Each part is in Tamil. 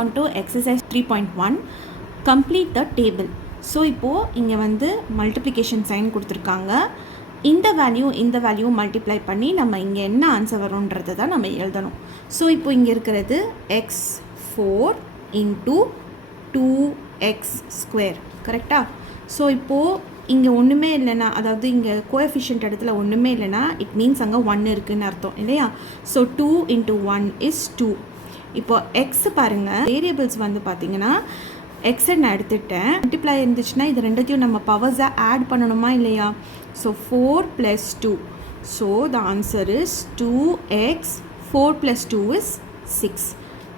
on to exercise 3.1 complete the table. So இப்போது இங்கே வந்து மல்டிப்ளிகேஷன் சைன் கொடுத்துருக்காங்க. இந்த வேல்யூ மல்டிப்ளை பண்ணி நம்ம இங்கே என்ன ஆன்சர் வரும்ன்றதை தான் நம்ம எழுதணும். ஸோ இப்போ இங்கே இருக்கிறது x4 into 2x², கரெக்டாக? ஸோ இப்போது இங்கே ஒன்றுமே இல்லைன்னா, அதாவது இங்கே கோஎஃபிஷியன்ட் இடத்துல ஒன்றுமே இல்லைன்னா இட் மீன்ஸ் அங்கே 1 இருக்குதுன்னு அர்த்தம் இல்லையா? So 2 into 1 is 2. இப்போ எக்ஸ் பாருங்கள், வேரியபிள்ஸ் வந்து பார்த்திங்கன்னா எக்ஸை நான் எடுத்துட்டேன். மல்டிப்ளை இருந்துச்சுன்னா இது ரெண்டுத்தையும் நம்ம பவர்ஸை ஆட் பண்ணணுமா இல்லையா? So 4 + 2. So the answer is 2x. 4 + 2 is 6.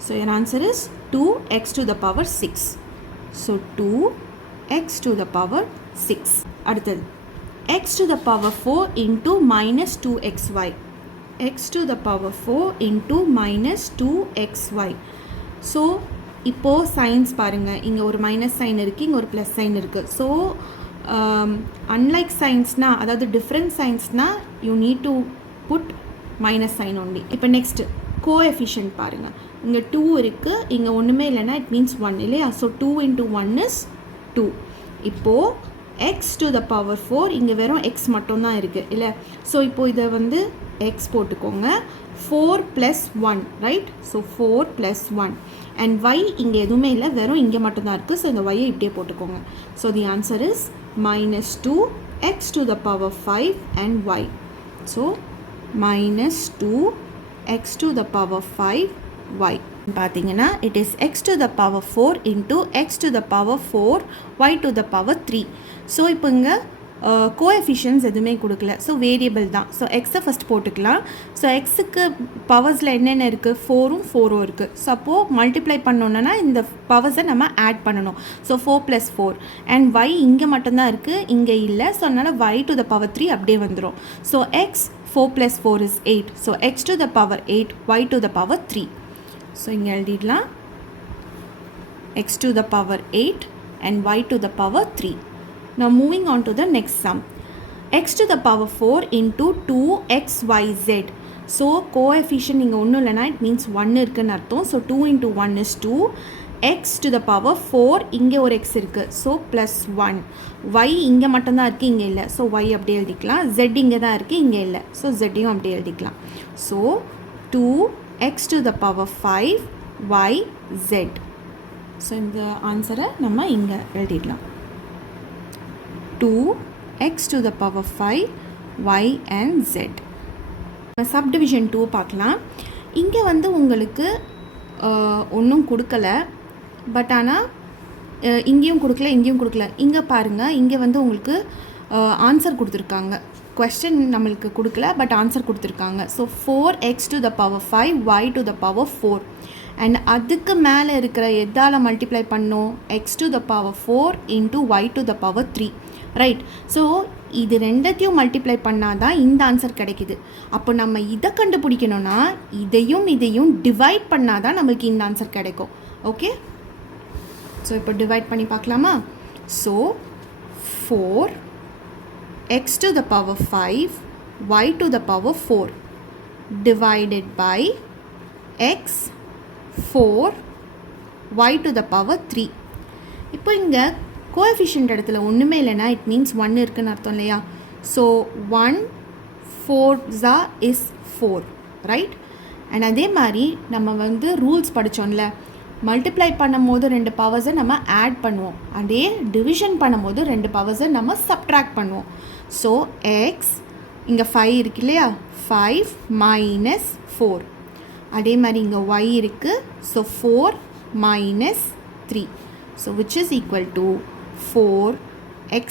So your answer is 2x to the power 6. So 2x to the power 6. அடுத்தது x to the power 4 into minus 2xy. x to the power 4 into minus 2xy. So இப்போது சைன்ஸ் பாருங்கள், இங்கே ஒரு மைனஸ் சைன் இருக்குது, இங்கே ஒரு ப்ளஸ் சைன் இருக்குது. ஸோ அன்லைக் சைன்ஸ்னால், அதாவது டிஃப்ரெண்ட் சைன்ஸ்னால் you need to put minus sign only. இப்போ நெக்ஸ்ட்டு கோஎஃபிஷியன்ட் பாருங்கள், இங்கே 2 இருக்குது, இங்கே ஒன்றுமே இல்லைன்னா இட் மீன்ஸ் 1 இல்லையா? So 2 into 1 is 2. இப்போது x to the power 4, இங்கே வெறும் x மட்டும்தான் இருக்குது இல்லை? ஸோ இப்போது இதை வந்து x போட்டுக்கோங்க. 4 + 1, ரைட்? ஸோ 4 + 1 அண்ட் y இங்கே எதுவுமே இல்லை, வெறும் இங்கே மட்டும்தான் இருக்குது. ஸோ இந்த y இப்படியே போட்டுக்கோங்க. So the answer is -2x to the power 5 and y. So -2x to the power 5 y பார்த்தீங்கன்னா it is x to the power 4 into x to the power 4 y to the power 3. So இப்போ இங்கே கோஎஃபிஷியன்ஸ் எதுவுமே கொடுக்கல, ஸோ வேரியபிள் தான். ஸோ எக்ஸை ஃபஸ்ட் போட்டுக்கலாம். ஸோ எக்ஸுக்கு பவர்ஸில் என்னென்ன இருக்குது? 4ம் 4ம் இருக்குது. ஸோ அப்போது மல்டிப்ளை பண்ணோன்னா இந்த பவர்ஸை நம்ம ஆட் பண்ணணும். ஸோ 4 + 4 அண்ட் y இங்கே மட்டும்தான் இருக்குது, இங்கே இல்லை. ஸோ அதனால் y to the power 3 அப்படியே வந்துடும். So x 4 + 4 is 8. So x to the power 8 y to the power 3. So இங்கே எழுதிடலாம் x to the power 8 and y to the power 3. Now moving on to the next sum. x to the power 4 into 2xyz. So coefficient இங்கே ஒன்றும் இல்லைனா it means 1 இருக்குன்னு அர்த்தம். So 2 into 1 is 2. x to the power 4, இங்கே ஒரு x இருக்குது, ஸோ +1. y இங்கே மட்டும்தான் இருக்குது, இங்கே இல்லை. ஸோ y அப்படியே எழுதிக்கலாம். z இங்கே தான் இருக்குது, இங்கே இல்லை. ஸோ z-யும் அப்படியே எழுதிக்கலாம். So 2x to the power 5 yz. So இந்த ஆன்சரை நம்ம இங்கே எழுதிடலாம். 2x to the power 5 y and z. Subdivision 2 பார்க்கலாம். இங்கே வந்து உங்களுக்கு ஒன்றும் கொடுக்கல, பட் ஆனால் இங்கேயும் கொடுக்கல, இங்கேயும் கொடுக்கல. இங்கே பாருங்கள், இங்கே வந்து உங்களுக்கு ஆன்சர் கொடுத்துருக்காங்க. கொஸ்டின் நம்மளுக்கு கொடுக்கல, பட் ஆன்சர் கொடுத்துருக்காங்க. So 4x to the power 5 y to the power 4. And அதுக்கு மேலே இருக்கிற எதால் மல்டிப்ளை பண்ணோம்? x to the power 4 into y to the power 3, right? So இது ரெண்டத்தையும் மல்டிப்ளை பண்ணால் தான் இந்த ஆன்சர் கிடைக்கிது. அப்போ நம்ம இதை கண்டுபிடிக்கணும்னா இதையும் டிவைட் பண்ணால் தான் நம்மளுக்கு இந்த ஆன்சர் கிடைக்கும். ஓகே, ஸோ இப்போ டிவைட் பண்ணி பார்க்கலாமா? So 4x to the power 5 y to the power 4 divided by x 4 y to the power 3. இப்போ இங்கே கோஎஃபிஷியன்ட் இடத்துல ஒன்றுமே இல்லைன்னா இட் மீன்ஸ் 1 இருக்குன்னு அர்த்தம் இல்லையா? So 1 4 is 4, right? அண்ட் அதே மாதிரி நம்ம வந்து ரூல்ஸ் படித்தோம்ல, மல்டிப்ளை பண்ணும் போது 2 பவர்ஸை நம்ம ஆட் பண்ணுவோம், அதே டிவிஷன் பண்ணும்போது 2 பவர்ஸை நம்ம சப்ட்ராக்ட் பண்ணுவோம். ஸோ எக்ஸ் இங்கே 5 இருக்கு இல்லையா? 5 - 4. அதே மாதிரி இங்கே y இருக்குது, so 4 - 3. So which is equal to 4x.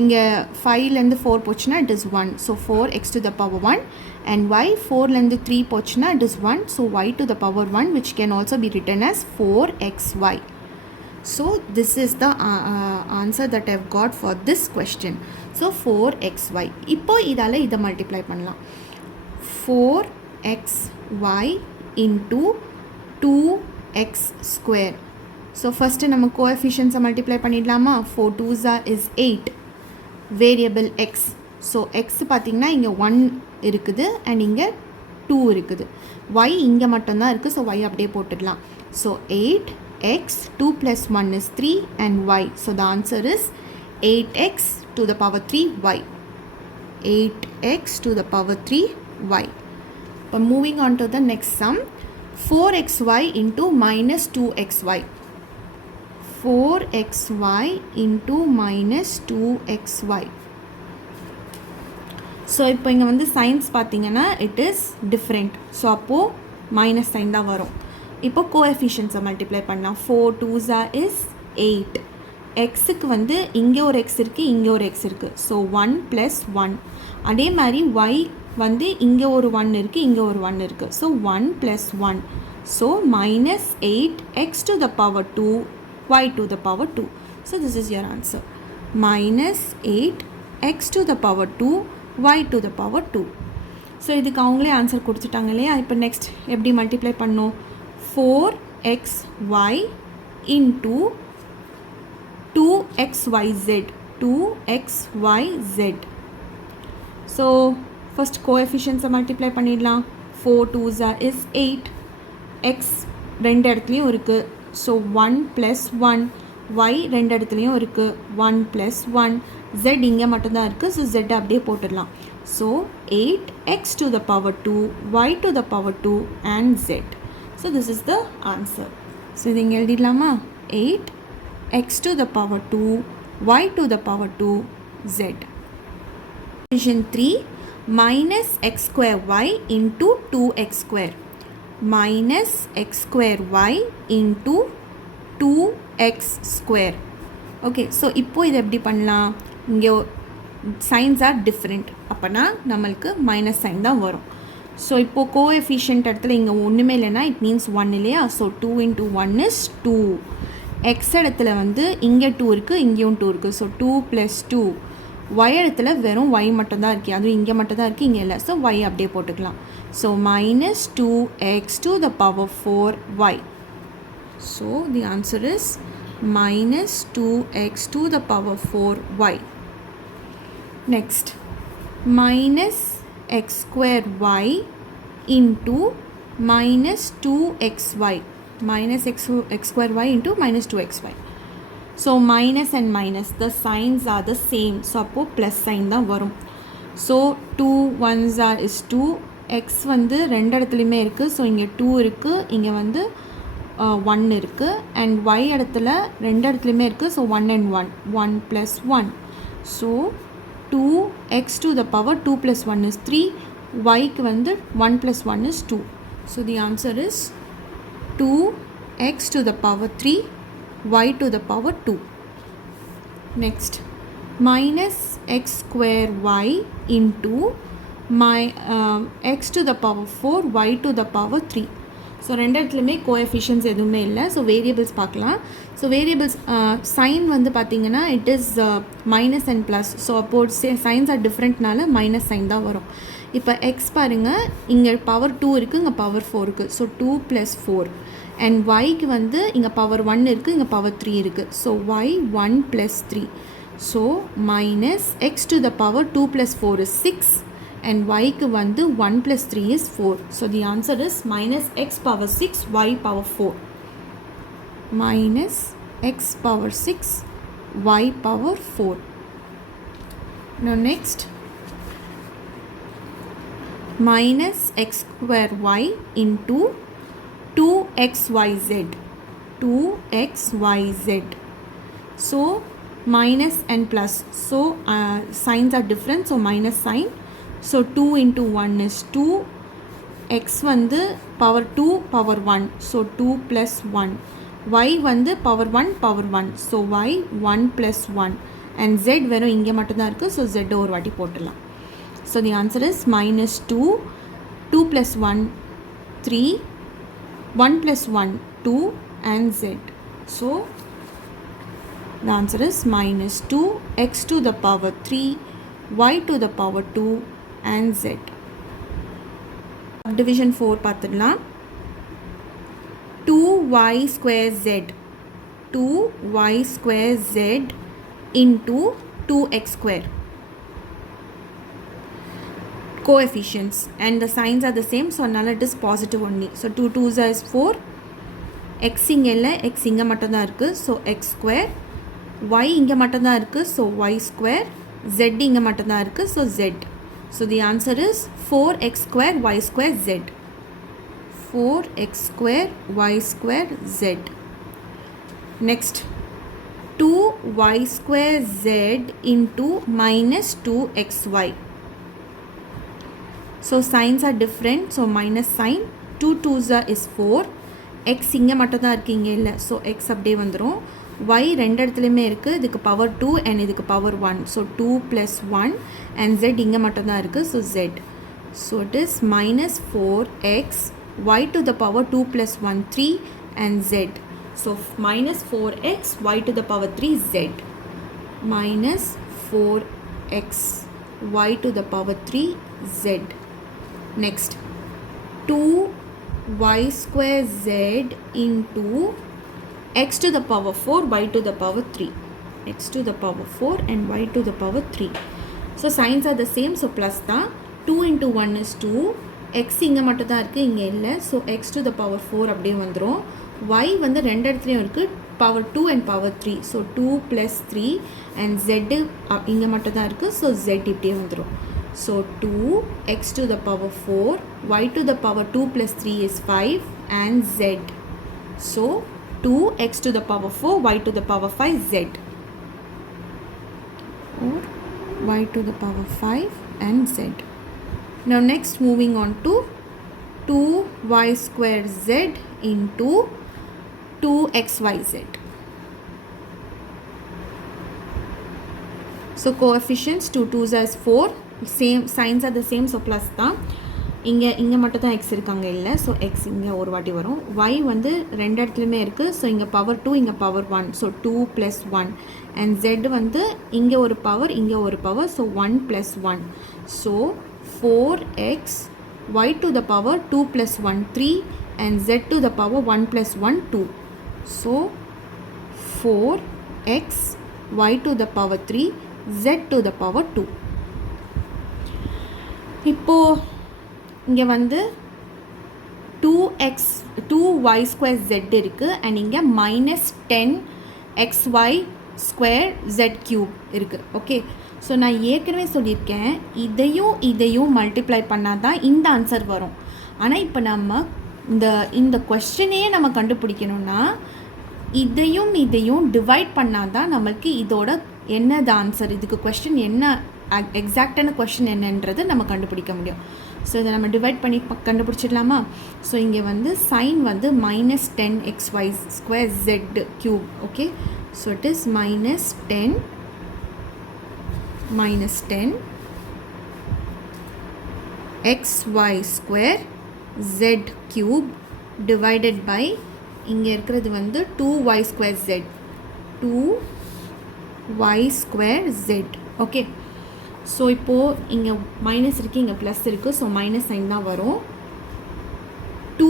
இங்கே 5லேருந்து 4 போச்சுன்னா it is 1. So 4x to the power 1 and y 4லேருந்து 3 போச்சுன்னா it is 1. So y to the power 1 which can also be written as 4xy. So this is the answer that I have got for this question. So 4xy. இப்போ இதால் இதை மல்டிப்ளை பண்ணலாம். 4xy into 2x². So first நம்ம கோஎஃபிஷியன்ஸை மல்டிப்ளை பண்ணிடலாமா? 4 2s is 8. Variable x. So x பார்த்திங்கன்னா இங்கே 1 இருக்குது அண்ட் இங்கே 2 இருக்குது. y இங்கே மட்டும்தான் இருக்குது. ஸோ y அப்படியே போட்டுடலாம். So 8x 2 plus 1 is 3 and y. So the answer is 8x to the power 3y. 8x to the power 3y. But moving on to the next sum. 4xy into minus 2xy. 4xy into minus 2xy. So இப்போ இங்கே வந்து சைன்ஸ் பார்த்தீங்கன்னா இட் இஸ் டிஃப்ரெண்ட். ஸோ அப்போது மைனஸ் சைன் தான் வரும். இப்போ கோஎஃபிஷியன்ஸை மல்டிப்ளை பண்ணலாம். 4 2s is 8. எக்ஸுக்கு வந்து இங்கே ஒரு எக்ஸ் இருக்குது, இங்கே ஒரு எக்ஸ் இருக்குது. ஸோ 1 + 1. அதே மாதிரி ஒய் வந்து இங்கே ஒரு 1 இருக்குது, இங்கே ஒரு 1 இருக்குது. So 1 + 1. So -8x to the power 2 y to the power 2. So this is your answer. -8x to the power 2 y to the power 2. So இதுக்கு அவங்களே ஆன்சர் கொடுத்துட்டாங்க இல்லையா. இப்போ நெக்ஸ்ட் எப்படி மல்டிப்ளை பண்ணோம்? 4xy into 2xyz. 2xyz. So first கோஎஃபிஷியன்ஸை மல்டிப்ளை பண்ணிடலாம். 4 2s is 8. எக்ஸ் ரெண்டு இடத்துலையும் இருக்குது. ஸோ 1 + 1. y ரெண்டு இடத்துலையும் இருக்குது. 1 + 1. z இங்கே மட்டும்தான் இருக்குது. ஸோ z அப்படியே போட்டுடலாம். So 8x to the power 2 y to the power 2 and z. So this is the answer. So இது இங்கே எழுதிடலாமா? 8x to the power 2 y to the power 2 z. Division 3 minus x square y into 2x square. Minus x square y into 2x square. Okay, so இப்போது இது எப்படி பண்ணலாம்? இங்கே சைன்ஸ் ஆர் டிஃப்ரெண்ட். அப்போனா நம்மளுக்கு மைனஸ் சைன் தான் வரும். ஸோ இப்போது கோஎஃபிஷியன்ட் இடத்துல இங்கே ஒன்றுமே இல்லைன்னா இட் மீன்ஸ் 1 இல்லையா. So 2 × 1 is 2. எக்ஸ் இடத்துல வந்து இங்கே 2 இருக்குது, இங்கேயும் 2 இருக்குது. ஸோ 2 + 2. y இடத்துல வெறும் y மட்டும்தான் இருக்குது, அதுவும் இங்கே மட்டும்தான் இருக்குது, இங்கே இல்லை. ஸோ y அப்படியே போட்டுக்கலாம். So -2x to the power 4y. So the answer is -2x to the power 4y. Next, minus x square y into minus 2xy. Minus x square y into minus 2xy. So minus and minus, the signs are the same. So அப்போ plus sign தான் வரும். So 2 1s is 2. x வந்து ரெண்டு இடத்துலையுமே இருக்குது. ஸோ இங்கே 2 இருக்குது, இங்கே வந்து 1 இருக்குது. அண்ட் y இடத்துல ரெண்டு இடத்துலையுமே இருக்குது. So 1 and 1. 1 + 1. So 2x to the power 2 + 1 is 3. yக்கு வந்து 1 + 1 is 2. So the answer is 2x to the power 3 y to the power 2. Next, minus x square y into x to the power 4 y to the power 3. So ரெண்டு இடத்துலையுமே கோஎஃபிஷியன்ஸ் எதுவுமே இல்லை. ஸோ வேரியபிள்ஸ் பார்க்கலாம். ஸோ வேரியபிள்ஸ் சைன் வந்து பார்த்திங்கன்னா it is minus and plus. So அப்போது சைன்ஸ் ஆர் டிஃப்ரெண்ட்னால மைனஸ் சைன் தான் வரும். இப்போ எக்ஸ் பாருங்கள், இங்கே பவர் 2 இருக்குது, இங்கே பவர் 4 இருக்குது. ஸோ 2 + 4. அண்ட் ஒய்க்கு வந்து இங்கே பவர் 1 இருக்குது, இங்கே பவர் 3 இருக்குது. So Y 1 + 3. So minus x to the power 2 + 4 is 6. And yக்கு வந்து 1 + 3 is 4. So the answer is minus x power 6 y power 4. Minus x power 6 y power 4. Now next, minus x square y into 2xyz. 2xyz. So minus and plus. So signs are different. So minus sign. So 2 × 1 is 2. x வந்து power 2 power 1. So 2 + 1. y வந்து power 1 power 1. So y 1 + 1. And z வெறும் இங்கே மட்டும்தான் இருக்குது. So z ஒரு வாட்டி போட்டுடலாம். So the answer is -2. 2 + 1 3. 1 + 1 2 and z. So the answer is -2 x to the power 3 y to the power 2 and z. Division 4 பார்த்துடலாம். 2y square z. 2y square z into 2x square. coefficients and the signs are the same, so அதனால it is positive only. So 2 2s is 4, x இங்க இல்லை, x இங்கே மட்டும்தான் இருக்குது, so x square, y இங்கே மட்டும்தான் இருக்குது, so y square, z இங்கே மட்டும்தான் இருக்குது, so z. So the answer is 4x square y square z. 4x square y square z. Next, 2y square z into minus 2xy. So signs are different, so minus sign, 2 2s is 4, x இங்கே மட்டும்தான் இருக்குது, இங்கே இல்லை, so x அப்படியே வந்துடும், y ரெண்டு இடத்துலையுமே இருக்குது, இதுக்கு power 2 and இதுக்கு power 1, so 2 plus 1 and z இங்கே மட்டும்தான் இருக்குது, so z. So it is minus 4x y to the power 2 plus 1 3 and z. So minus 4x y to the power 3 z. Minus 4x y to the power 3 z. Next, 2y square z into x to the power 4 y to the power 3. X to the power 4 and y to the power 3. So signs are the same, so plus தான், 2 into 1 is 2, x இங்கே மட்டும் தான் இருக்குது, இங்கே இல்லை, so x to the power 4 அப்படியே வந்துடும், y வந்து ரெண்டு இடத்துலையும் இருக்குது, power 2 and power 3, so 2 plus 3 and z இங்கே மட்டும் தான் இருக்குது, so z இப்படியே வந்துடும். So 2 x to the power 4 y to the power 2 plus 3 is 5 and z. So 2 x to the power 4 y to the power 5 z, or y to the power 5 and z. Now next, moving on to 2y square z into 2xyz. So coefficients, 2 2s is 4, same signs are the same, so plus தான், இங்கே மட்டும் தான் x இருக்காங்க இல்லை, so x இங்கே ஒரு வாட்டி வரும், y வந்து ரெண்டு இடத்துலையுமே இருக்குது, so இங்கே power 2 இங்கே power 1, so 2 plus 1 and z வந்து இங்கே ஒரு power இங்கே ஒரு power, so 1 plus 1, so 4x y to the power 2 plus 1 3 and z to the power 1 plus 1 2, so 4x y to the power 3 z to the power 2. இப்போ இங்கே வந்து 2y square z இருக்குது and இங்கே minus 10xy square z cube இருக்குது. ஓகே, ஸோ நான் ஏற்கனவே சொல்லியிருக்கேன், இதையும் மல்டிப்ளை பண்ணால் தான் இந்த ஆன்சர் வரும். ஆனால் இப்போ நம்ம இந்த கொஸ்டினையே நம்ம கண்டுபிடிக்கணும்னா இதையும் டிவைட் பண்ணால் தான் நம்மளுக்கு இதோட என்னது ஆன்சர், இதுக்கு கொஸ்டின் என்ன, எக்ஸாக்டான கொஸ்டின் என்னன்றது நம்ம கண்டுபிடிக்க முடியும். ஸோ இதை நம்ம டிவைட் பண்ணி கண்டுபிடிச்சிடலாமா? ஸோ இங்கே வந்து சைன் வந்து minus 10xy square z cube. Okay, so it is minus 10 xy square z cube divided by இங்கே இருக்கிறது வந்து 2y square z, 2y square z. Okay, so இப்போது இங்கே மைனஸ் இருக்குது, இங்கே ப்ளஸ் இருக்குது, ஸோ மைனஸ் சைன் தான் வரும். 2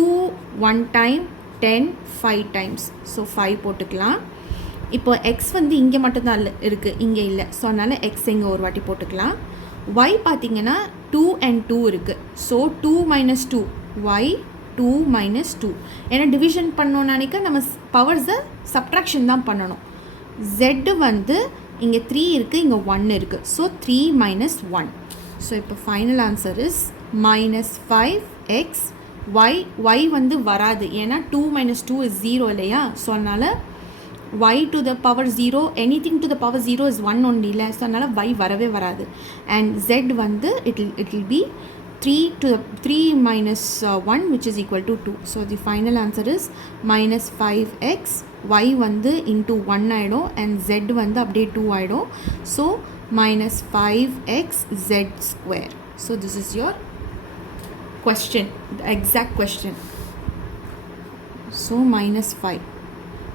1 டைம் 10 5 டைம்ஸ், ஸோ 5 போட்டுக்கலாம். இப்போ எக்ஸ் வந்து இங்கே மட்டும்தான் இருக்குது, இங்கே இல்லை, ஸோ அதனால் எக்ஸ் இங்கே ஒரு வாட்டி போட்டுக்கலாம். y பார்த்திங்கன்னா 2 and 2 இருக்குது, ஸோ 2 minus 2 y 2 minus 2. ஏன்னா டிவிஷன் பண்ணோன்னு நினைக்க நம்ம பவர்ஸை சப்ட்ராக்ஷன் தான் பண்ணணும். z வந்து இங்கே 3 இருக்குது, இங்கே 1 இருக்குது, ஸோ 3 minus 1. ஸோ இப்போ final answer is minus 5x y வந்து வராது, ஏன்னா 2 minus 2 is 0 இல்லையா, ஸோ அதனால் y to the power 0, anything to the power 0 is 1 only இல்லை, ஸோ அதனால் y வரவே வராது. and z வந்து it will be 3 minus 1 which is equal to 2. so the final answer is minus 5x, y வந்து into 1 ஆயிடும் and z வந்து அப்படியே 2 ஆயிடும், so minus 5x z square. so this is your question, the exact question. so minus 5,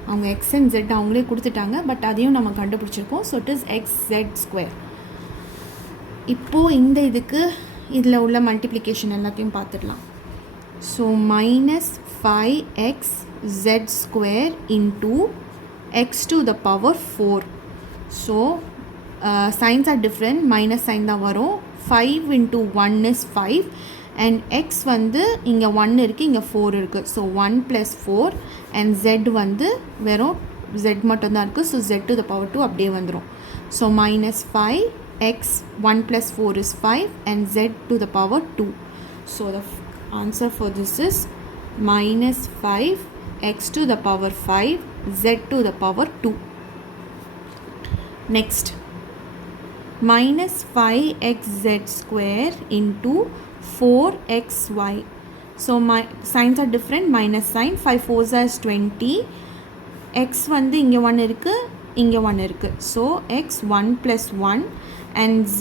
அவங்க x and z அவங்களே கொடுத்துட்டாங்க, பட் அதையும் நம்ம கண்டுபிடிச்சிருக்கோம். so it is xz square. இப்போது இந்த இதுக்கு இதில் உள்ள மல்டிப்ளிகேஷன் எல்லாத்தையும் பார்த்துடலாம். So minus 5x z square into X to the power 4. So signs are different, minus sign தான் வரும். 5 into 1 is 5 and x வந்து இங்க 1 இருக்கு இங்க 4 இருக்கு. So 1 plus 4 and z வந்து வெறும் z மட்டும் தான் இருக்கு. So z to the power 2 அப்படியே வந்துரும். So minus 5 x 1 plus 4 is 5 and z to the power 2. So the answer for this is minus 5 x to the power 5 z to the power 2. Next, minus 5xz square into 4xy. So my signs are different. Minus sign 5 4s is 20. X வந்து இங்க 1 இருக்கு இங்க 1 இருக்கு. So x 1 plus 1 and z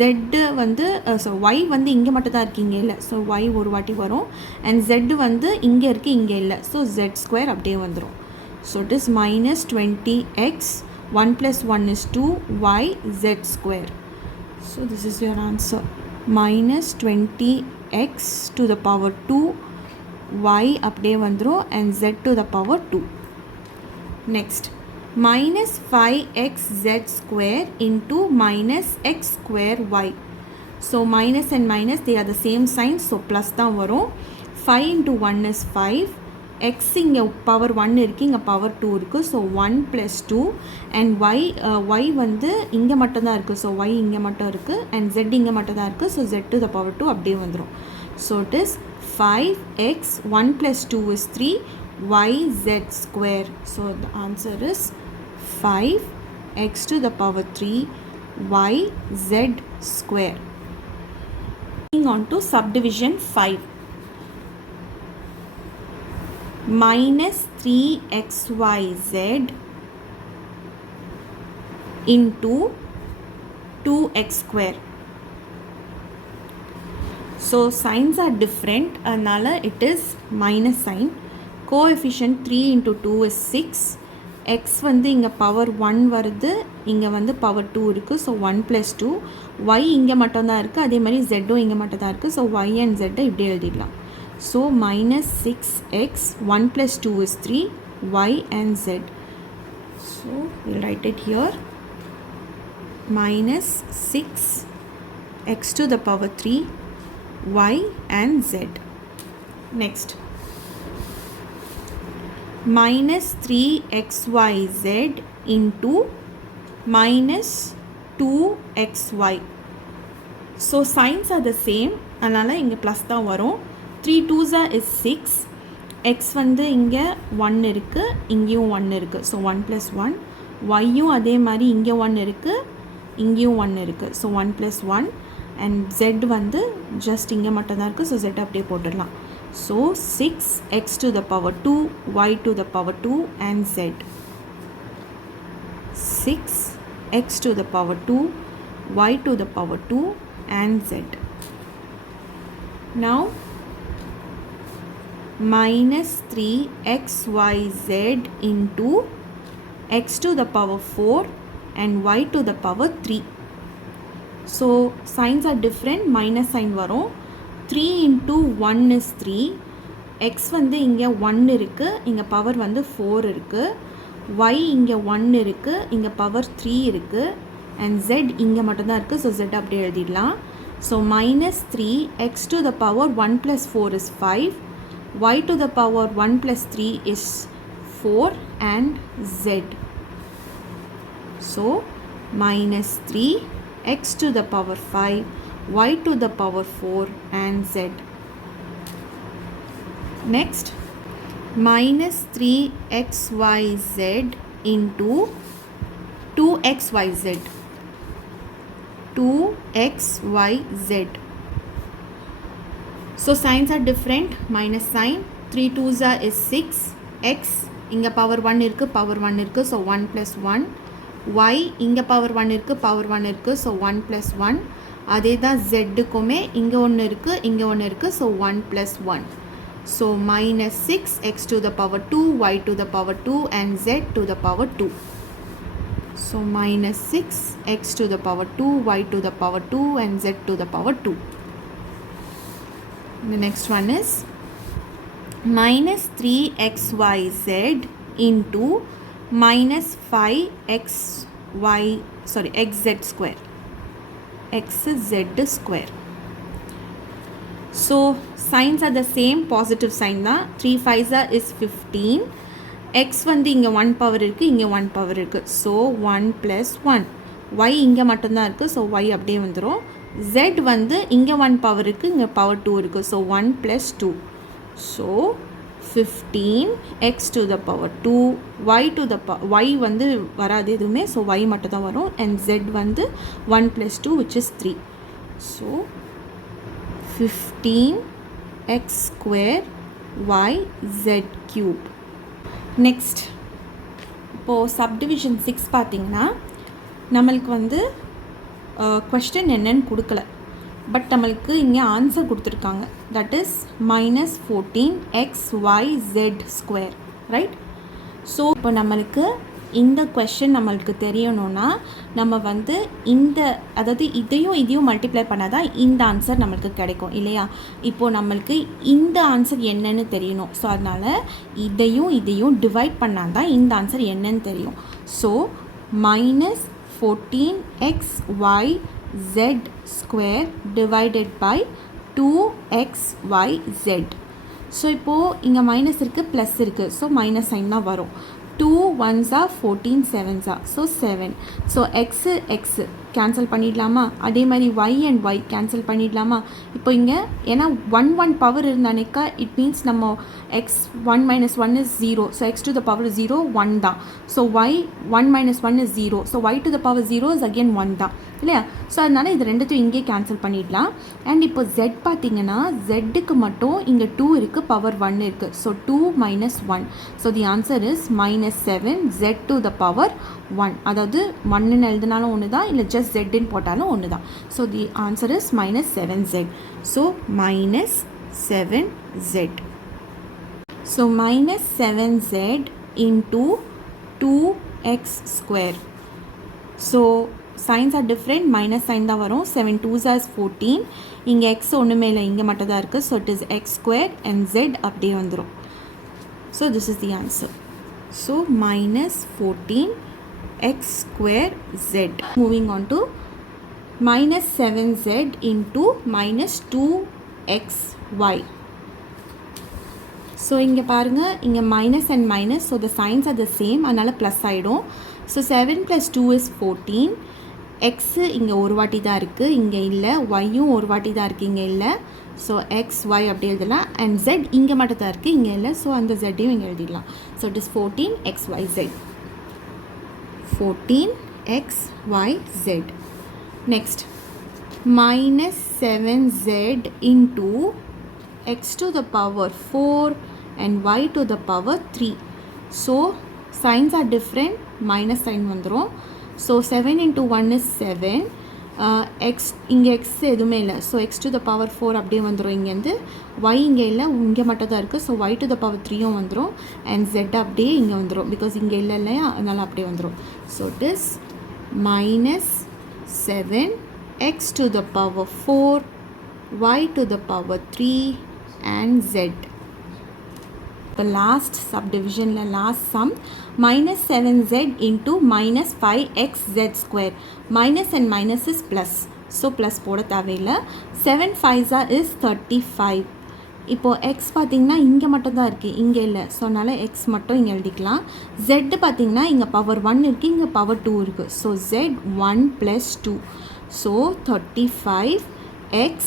வந்து so y வந்து இங்க மட்டும் தான் இருக்கு இங்க இல்ல. So y ஒரு வாட்டி வரும் and z வந்து இங்க இருக்கு இங்க இல்ல. So z square அப்படியே வந்துரும். So it is minus 20x 1 plus 1 is 2 y z square. So this is your answer. Minus 20x to the power 2 y அப்படியே வந்துரும் and z to the power 2. Next, minus 5xz square into minus x square y. So minus and minus they are the same sign. So plus தான் வரும். 5 into 1 is 5. x இங்க power 1 இருக்கு இங்க power 2 இருக்கு. So 1 plus 2 and y வந்து இங்க மட்டும் தான் இருக்கு. So y இங்க மட்டும் இருக்கு and z இங்க மட்டும் தான் இருக்கு. So z to the power 2 அப்படியே வந்துரும். So it is 5x 1 plus 2 is 3 yz square. So the answer is 5x to the power 3 yz square. Moving on to subdivision 5. Minus 3xyz into 2x square. So signs are different, அதனால it is minus sign. Coefficient 3 into 2 is 6. x வந்து இங்க power 1 வருது இங்க வந்து power 2 இருக்கு. So 1 plus 2 y இங்க மட்டும் தான் இருக்கு அதே மாதிரி z இங்க மட்டும் தான் இருக்கு. So y and z இப்படி எழுதிடலாம். So minus 6x 1 plus 2 is 3 y and z. So we'll write it here. Minus 6x to the power 3 y and z. Next, minus 3xyz into minus 2xy. So signs are the same, அதனால இங்க plus தான் வரும். 3 2s is 6. x வந்து இங்க 1 இருக்கு இங்கேயும் 1 இருக்கு. So 1 plus 1. y அதே மாதிரி இங்க 1 இருக்கு இங்கேயும் 1 இருக்கு. So 1 plus 1 and z வந்து just இங்க மட்டும் தான் இருக்கு. So z அப்படியே போட்டுடலாம். So 6x to the power 2 y to the power 2 and z. 6x to the power 2 y to the power 2 and z. Now minus 3xyz into x to the power 4 and y to the power 3. So signs are different. Minus sign வரும். 3 into 1 is 3. x வந்து இங்க 1 இருக்கு இங்க power வந்து 4 இருக்கு. y இங்க 1 இருக்கு இங்க power 3 இருக்கு and z இங்க மட்டும் தான் இருக்கு. So z அப்படியே எழுதிடலாம். So minus 3 x to the power 1 plus 4 is 5. y to the power 1 plus 3 is 4 and z. So minus 3 x to the power 5 y to the power 4 and z. Next, minus 3xyz into 2xyz. 2xyz. So signs are different. Minus sign 3 2s is 6. x இங்க power 1 இருக்கு power 1 இருக்கு. So 1 plus 1. y இங்க power 1 இருக்கு power 1 இருக்கு. So 1 plus 1. அதே தான் z க்குமே இங்க ஒன்று இருக்கு இங்க ஒன்று இருக்கு. So 1 plus 1. So minus 6x to the power 2 y to the power 2 and z to the power 2. So minus 6x to the power 2 y to the power 2 and z to the power 2. The next one is minus 3xyz into minus 5xz square. xz square. So signs are the same, positive sign தான். 3 5s is 15. x வந்து இங்கே 1 பவர் இருக்குது, இங்கே 1 பவர் இருக்குது. ஸோ 1 + 1. y இங்கே மட்டும்தான் இருக்குது, ஸோ y அப்படியே வந்துடும். z வந்து இங்கே 1 பவர் இருக்குது, இங்கே பவர் 2 இருக்குது. So 1 + 2. So 15 x to the power 2, y to the power y வந்து வராது எதுவுமே, ஸோ y மட்டும் தான் வரும். and z வந்து 1 + 2 which is 3. So 15 x square y z cube. Next இப்போது சப்டிவிஷன் 6 பார்த்திங்கன்னா நம்மளுக்கு வந்து கொஸ்டின் என்னன்னு கொடுக்கல, பட் நம்மளுக்கு இங்கே ஆன்சர் கொடுத்துருக்காங்க. That is -14xyz², right? So இப்போ நம்மளுக்கு இந்த கொஸ்டின் நம்மளுக்கு தெரியணும்னா நம்ம வந்து அதாவது இதையும் மல்டிப்ளை பண்ணால் தான் இந்த ஆன்சர் நம்மளுக்கு கிடைக்கும் இல்லையா? இப்போது நம்மளுக்கு இந்த ஆன்சர் என்னன்னு தெரியணும். ஸோ அதனால் இதையும் டிவைட் பண்ணால் தான் இந்த ஆன்சர் என்னன்னு தெரியும். So -14xyz² divided by 2xyz. So இப்போது இங்கே மைனஸ் இருக்குது, ப்ளஸ் இருக்குது, ஸோ மைனஸ் சைன் தான் வரும். 2 1s are 14 7s are, so 7. So x cancel பண்ணிடலாமா? அதே மாதிரி y and y கேன்சல் பண்ணிடலாமா? இப்போ இங்கே ஏன்னா 1 பவர் இருந்தானேக்கா, இட் மீன்ஸ் நம்ம x 1 - 1 is 0. So x to the power 0 1 தான். So y 1 - 1 is 0. So y to the power 0 is again 1 தான் இல்லையா? ஸோ அதனால் இது ரெண்டுத்தையும் இங்கே கேன்சல் பண்ணிடலாம். அண்ட் இப்போ z பார்த்திங்கன்னா zக்கு மட்டும் இங்கே 2 இருக்குது, பவர் 1 இருக்குது. So 2 - 1. So the answer is -7z to the power 1. அதாவது 1ன்னு எழுதினாலும் ஒன்று தான், இல்லை ஜஸ்ட் zன்னு போட்டாலும் ஒன்று தான். So the answer is -7z. So -7z. So -7z into 2x². So signs are different, minus sign தான் வரும். 7 2s are 14. இங்கே x ஒன்றுமே இல்லை, இங்கே மட்டும் தான் இருக்குது. So it is x² and z அப்படியே வந்துடும். So this is the answer. So -14x²z. Moving on to -7z into -2xy. So இங்கே பாருங்கள், இங்கே minus and minus, so the science R the same, அதனால் ப்ளஸ் ஆகிடும். So 7 + 2 is 14. எக்ஸு இங்கே ஒரு வாட்டி தான் இருக்குது, இங்கே இல்லை. ஒய்யும் ஒரு வாட்டி தான் இருக்குது, இங்கே இல்லை. ஸோ எக்ஸ் ஒய் அப்படி எழுதலாம். அண்ட் ஜெட் இங்கே மட்டும் தான் இருக்குது, இங்கே இல்லை. ஸோ அந்த ஜெட்டையும் இங்கே எழுதிடலாம். So it is 14xyz. 14xyz. Next -7z into x to the power 4 and y to the power 3. So signs are different, minus sign வந்துரும். So 7 into 1 is 7. x இங்கே x எதுவுமே இல்லை. So x to the power 4 அப்படியே வந்துடும். இங்கேருந்து y இங்கே இல்லை, இங்கே மட்டும் தான் இருக்குது. So y to the power 3யும் வந்துடும். அண்ட் z அப்படியே இங்கே வந்துடும், பிகாஸ் இங்கே இல்லை இல்லையா, அதனால் அப்படியே வந்துடும். So it is -7x to the power 4, y to the power 3 and z. The last subdivision, last sum, -7z into -5xz². Minus and minus is plus. So plus போட தேவையில்லை. 7 5s is 35. இப்போது எக்ஸ் பார்த்திங்கன்னா இங்கே மட்டும் தான் இருக்குது, இங்கே இல்லை. ஸோ அதனால் எக்ஸ் மட்டும் இங்கே எழுதிக்கலாம். ஜெட் பார்த்திங்கன்னா இங்கே பவர் 1 இருக்குது, இங்கே பவர் 2 இருக்குது. So z 1 + 2. So 35x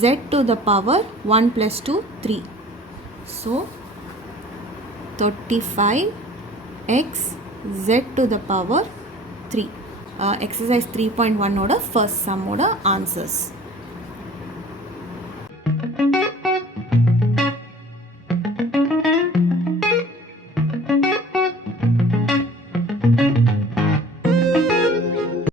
z to the power 1 + 2 3. So 35x z to the power 3. Exercise 3.1 oda first sum oda answers.